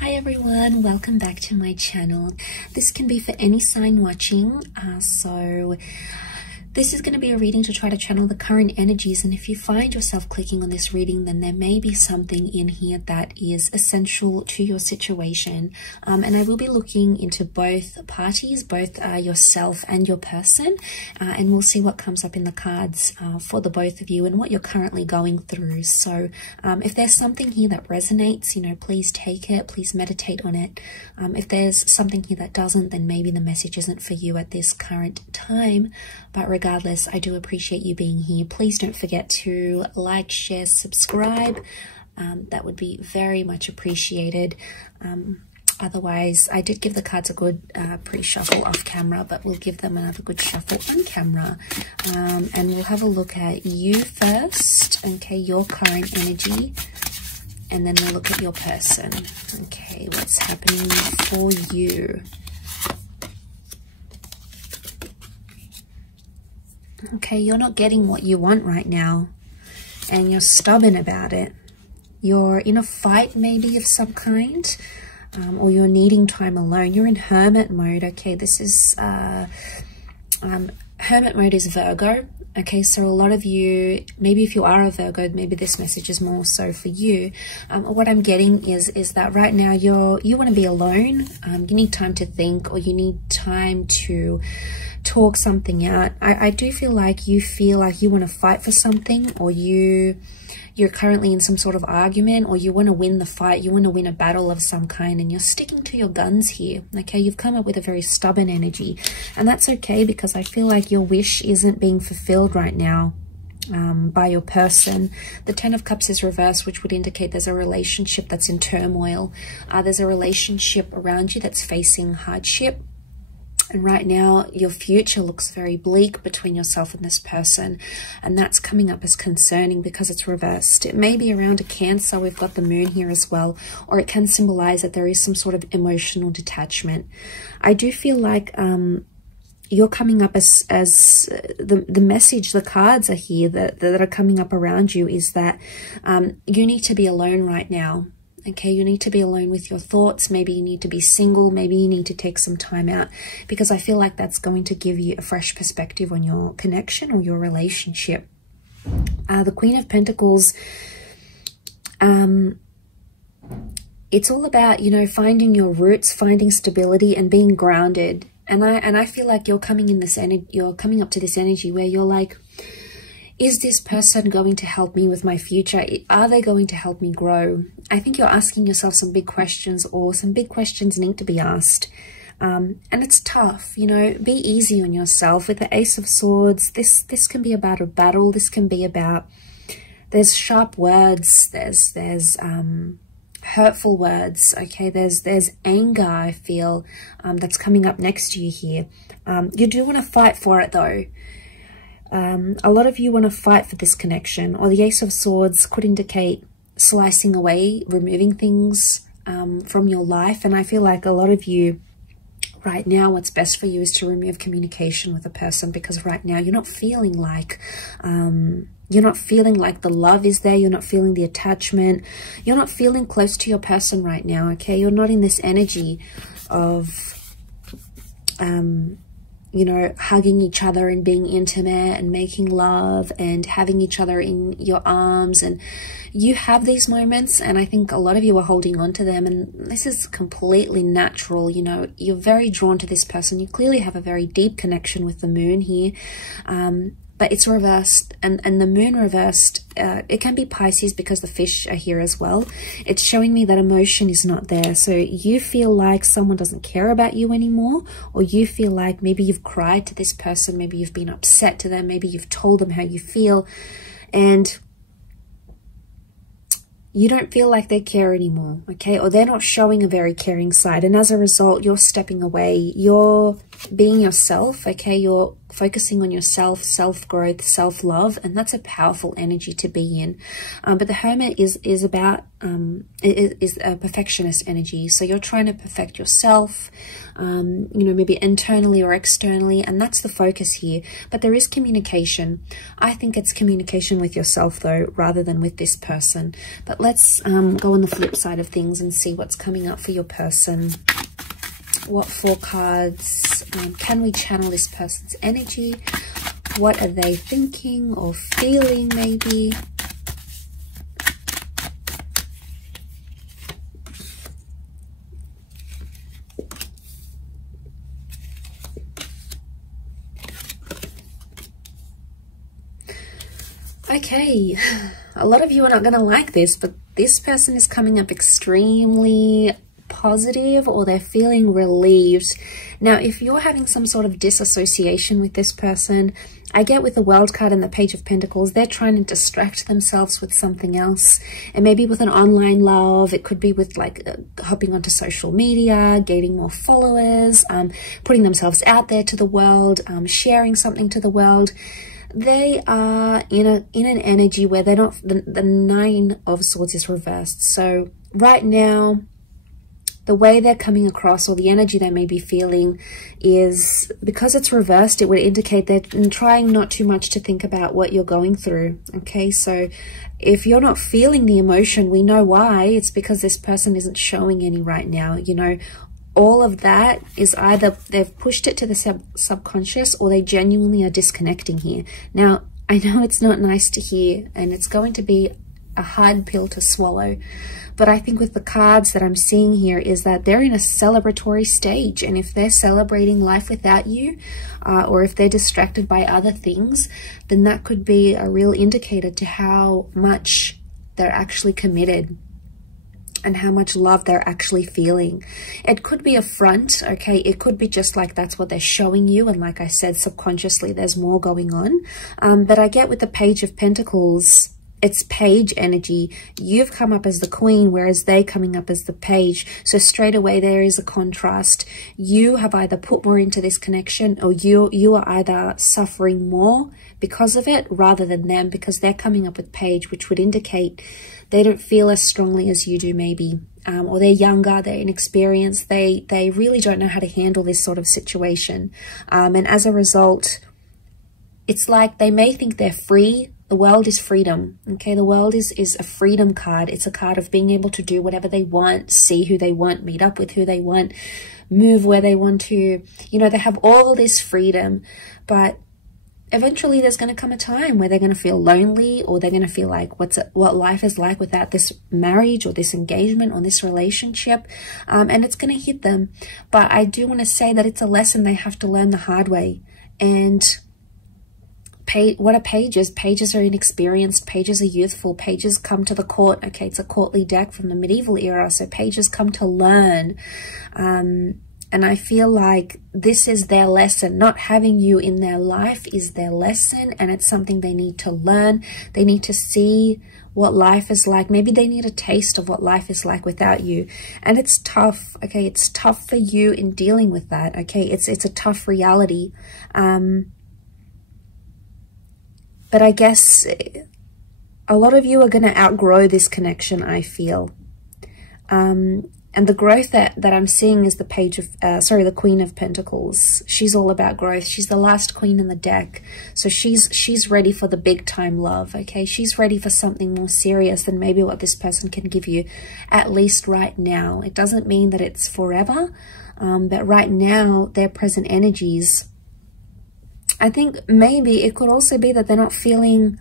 Hi everyone, welcome back to my channel. This can be for any sign watching, so this is going to be a reading to try to channel the current energies, and if you find yourself clicking on this reading, then there may be something in here that is essential to your situation. And I will be looking into both parties, both yourself and your person, and we'll see what comes up in the cards for the both of you and what you're currently going through. So if there's something here that resonates, you know, please take it, please meditate on it. If there's something here that doesn't, then maybe the message isn't for you at this current time. But regardless, I do appreciate you being here. Please don't forget to like, share, subscribe. That would be very much appreciated. Otherwise, I did give the cards a good pre-shuffle off camera, but we'll give them another good shuffle on camera. And we'll have a look at you first, okay, your current energy, and then we'll look at your person. Okay, what's happening for you? Okay, you're not getting what you want right now, and you're stubborn about it. You're in a fight maybe of some kind, or you're needing time alone. You're in hermit mode. Okay, this is hermit mode is Virgo. Okay, so a lot of you, maybe if you are a Virgo, maybe this message is more so for you. What I'm getting is that right now you want to be alone. You need time to think, or you need time to talk something out. I do feel like you want to fight for something, or you're currently in some sort of argument, or you want to win the fight, you want to win a battle of some kind, and you're sticking to your guns here. Okay, you've come up with a very stubborn energy, and that's okay, because I feel like your wish isn't being fulfilled right now by your person. The Ten of Cups is reversed, which would indicate there's a relationship that's in turmoil. There's a relationship around you that's facing hardship. And right now, your future looks very bleak between yourself and this person. And that's coming up as concerning because it's reversed. It may be around a Cancer. We've got the moon here as well. Or it can symbolize that there is some sort of emotional detachment. I do feel like you're coming up as the message, the cards are here that are coming up around you is that you need to be alone right now. Okay, you need to be alone with your thoughts. Maybe you need to be single. Maybe you need to take some time out, because I feel like that's going to give you a fresh perspective on your connection or your relationship. The Queen of Pentacles, it's all about, you know, finding your roots, finding stability and being grounded. And I feel like you're coming in this energy, you're coming up to this energy where you're like, is this person going to help me with my future? Are they going to help me grow? I think you're asking yourself some big questions, or some big questions need to be asked. And it's tough, you know, be easy on yourself. With the Ace of Swords, this can be about a battle. This can be about, there's sharp words, there's hurtful words, okay? There's anger, I feel, that's coming up next to you here. You do want to fight for it though. A lot of you want to fight for this connection, or the Ace of Swords could indicate slicing away, removing things from your life. And I feel like a lot of you right now, what's best for you is to remove communication with a person, because right now you're not feeling like the love is there. You're not feeling the attachment. You're not feeling close to your person right now, okay? You're not in this energy of you know, hugging each other and being intimate and making love and having each other in your arms. And you have these moments, and I think a lot of you are holding on to them, and this is completely natural. You know, you're very drawn to this person. You clearly have a very deep connection with the moon here. But it's reversed, and the moon reversed, it can be Pisces because the fish are here as well. It's showing me that emotion is not there. So you feel like someone doesn't care about you anymore, or you feel like maybe you've cried to this person, maybe you've been upset to them, maybe you've told them how you feel, and you don't feel like they care anymore, okay? Or they're not showing a very caring side, and as a result, you're stepping away. You're being yourself, okay? You're focusing on yourself, self-growth, self-love, and that's a powerful energy to be in. But the Hermit is about is a perfectionist energy. So you're trying to perfect yourself, you know, maybe internally or externally, and that's the focus here. But there is communication. I think it's communication with yourself though, rather than with this person. But let's go on the flip side of things and see what's coming up for your person. What 4 cards can we channel this person's energy? What are they thinking or feeling maybe? Okay, a lot of you are not going to like this, but this person is coming up extremely positive, or they're feeling relieved. Now, if you're having some sort of disassociation with this person, I get with the World card and the Page of Pentacles, they're trying to distract themselves with something else. And maybe with an online love, it could be with like hopping onto social media, gaining more followers, putting themselves out there to the world, sharing something to the world. They are in an energy where they're not, the 9 of Swords is reversed. So right now, the way they're coming across, or the energy they may be feeling, is because it's reversed, it would indicate they're trying not too much to think about what you're going through. Okay, so if you're not feeling the emotion, we know why. It's because this person isn't showing any right now. You know, all of that is either they've pushed it to the subconscious, or they genuinely are disconnecting here. Now, I know it's not nice to hear, and it's going to be a hard pill to swallow. But I think with the cards that I'm seeing here is that they're in a celebratory stage. And if they're celebrating life without you, or if they're distracted by other things, then that could be a real indicator to how much they're actually committed and how much love they're actually feeling. It could be a front, okay? It could be just like that's what they're showing you. And like I said, subconsciously, there's more going on. But I get with the Page of Pentacles, it's page energy. You've come up as the queen, whereas they coming up as the page. So straight away there is a contrast. You have either put more into this connection, or you are either suffering more because of it rather than them, because they're coming up with page, which would indicate they don't feel as strongly as you do maybe. Or they're younger, they're inexperienced, they really don't know how to handle this sort of situation. And as a result, it's like they may think they're free. The world is freedom, okay? The world is a freedom card. It's a card of being able to do whatever they want, see who they want, meet up with who they want, move where they want to. You know, they have all this freedom, but eventually there's going to come a time where they're going to feel lonely, or they're going to feel like what life is like without this marriage or this engagement or this relationship, and it's going to hit them. But I do want to say that it's a lesson they have to learn the hard way. And what are pages? Pages are inexperienced. Pages are youthful. Pages come to the court. Okay, it's a courtly deck from the medieval era. So pages come to learn. And I feel like this is their lesson. Not having you in their life is their lesson. And it's something they need to learn. They need to see what life is like. Maybe they need a taste of what life is like without you. And it's tough. Okay, it's tough for you in dealing with that. Okay, it's a tough reality. But I guess a lot of you are going to outgrow this connection, I feel. And the growth that I'm seeing is the the Queen of Pentacles. She's all about growth. She's the last queen in the deck. So she's ready for the big time love, okay? She's ready for something more serious than maybe what this person can give you, at least right now. It doesn't mean that it's forever, but right now, their present energies, I think maybe it could also be that they're not feeling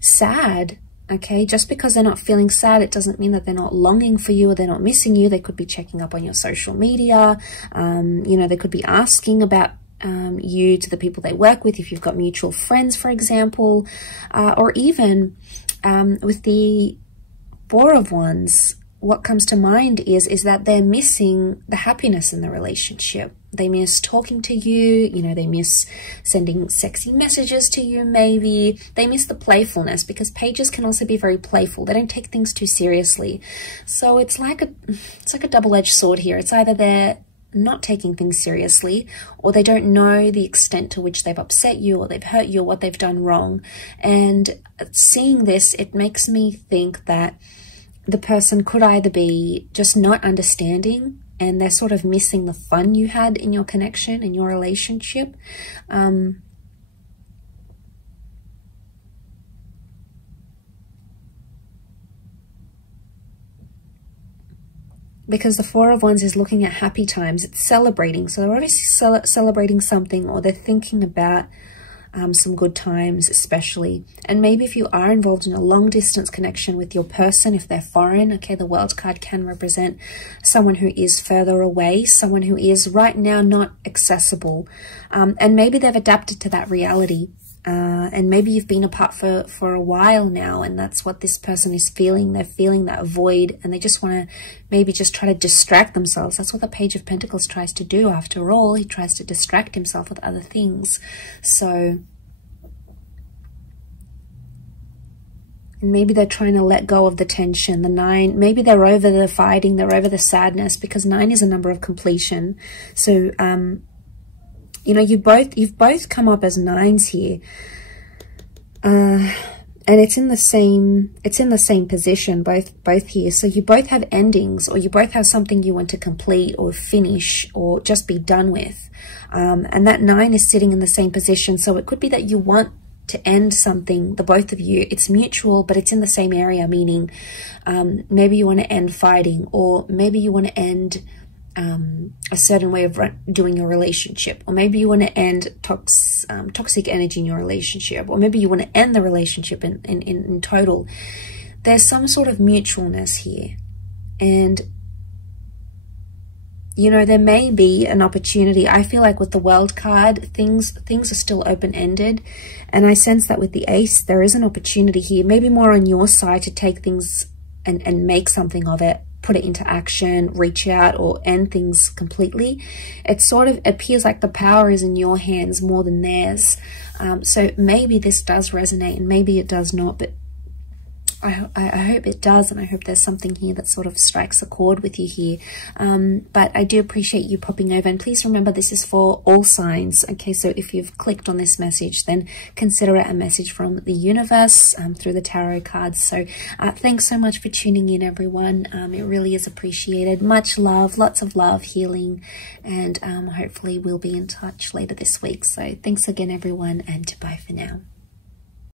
sad, okay? Just because they're not feeling sad, it doesn't mean that they're not longing for you or they're not missing you. They could be checking up on your social media. You know, they could be asking about you to the people they work with, if you've got mutual friends, for example. Or even with the Four of Wands, what comes to mind is that they're missing the happiness in the relationship. They miss talking to you, you know, they miss sending sexy messages to you maybe. They miss the playfulness, because pages can also be very playful. They don't take things too seriously. So it's like a double-edged sword here. It's either not taking things seriously, or they don't know the extent to which they've upset you or they've hurt you or what they've done wrong. And seeing this, it makes me think that the person could either be just not understanding and they're sort of missing the fun you had in your connection, in your relationship. Because the Four of Wands is looking at happy times. It's celebrating. So they're obviously celebrating something, or they're thinking about some good times especially. And maybe if you are involved in a long distance connection with your person, if they're foreign, okay, the World card can represent someone who is further away, someone who is right now not accessible. And maybe they've adapted to that reality. And maybe you've been apart for a while now, and that's what this person is feeling. They're feeling that void, and they just want to maybe just try to distract themselves. That's what the Page of Pentacles tries to do. After all, he tries to distract himself with other things. So maybe they're trying to let go of the tension, the 9. Maybe they're over the fighting, they're over the sadness, because 9 is a number of completion. So, you know, you've both come up as 9s here. And it's in the same position, both here. So you both have endings, or you both have something you want to complete or finish or just be done with. And that 9 is sitting in the same position. So it could be that you want to end something, the both of you. It's mutual, but it's in the same area, meaning maybe you want to end fighting, or maybe you want to end a certain way of doing your relationship, or maybe you want to end toxic energy in your relationship, or maybe you want to end the relationship in total. There's some sort of mutualness here, and you know, there may be an opportunity. I feel like with the World card, things are still open-ended, and I sense that with the Ace, there is an opportunity here, maybe more on your side, to take things and make something of it, put it into action, reach out, or end things completely. It sort of appears like the power is in your hands more than theirs. So maybe this does resonate, and maybe it does not, but I hope it does, and I hope there's something here that sort of strikes a chord with you here. But I do appreciate you popping over, and please remember this is for all signs. Okay, so if you've clicked on this message, then consider it a message from the universe through the tarot cards. So thanks so much for tuning in, everyone. It really is appreciated. Much love, lots of love, healing, and hopefully we'll be in touch later this week. So thanks again, everyone, and bye for now.